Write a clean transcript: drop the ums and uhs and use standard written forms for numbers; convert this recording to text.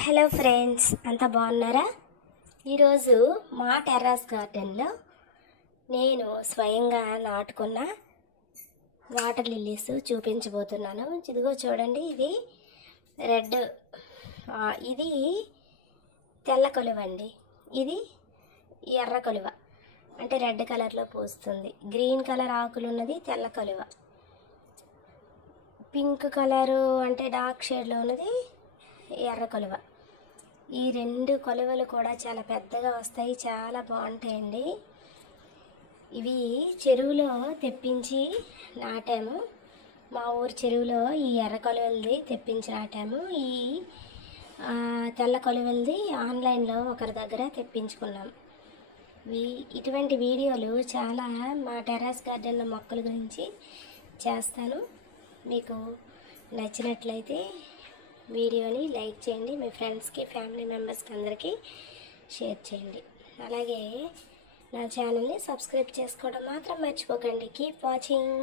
Hello friends, అంతా బాగున్నారా? ఈరోజు మా టెర్రస్ గార్డెన్లో నేను స్వయంగా నాటుకున్న వాటర్ లిల్లీస్ చూపించబోతున్నాను. ఇదిగో చూడండి, ఇది రెడ్, ఇది తెల్ల కలువ అండి. ఇది ఎర్ర కలువ, అంటే రెడ్ కలర్లో పూస్తుంది. గ్రీన్ కలర్ ఆకులు ఉన్నది తెల్ల కలువ. పింక్ కలరు అంటే డార్క్ షేడ్లో ఉన్నది ఎర్ర కలువ. ఈ రెండు కలువలు కూడా చాలా పెద్దగా వస్తాయి, చాలా బాగుంటాయండి. ఇవి చెరువులో తెప్పించి నాటాము. మా ఊరి చెరువులో ఈ ఎర్ర కలువలది తెప్పించి నాటాము. ఈ తెల్ల కలువలది ఆన్లైన్లో ఒకరి దగ్గర తెప్పించుకున్నాం. ఇటువంటి వీడియోలు చాలా మా టెర్రస్ గార్డెన్లో మొక్కల గురించి చేస్తాను. మీకు నచ్చినట్లయితే వీడియోని లైక్ చేయండి, మీ ఫ్రెండ్స్కి, ఫ్యామిలీ మెంబర్స్కి అందరికీ షేర్ చేయండి. అలాగే నా ఛానల్ని సబ్స్క్రైబ్ చేసుకోవడం మాత్రం మర్చిపోకండి. Keep watching.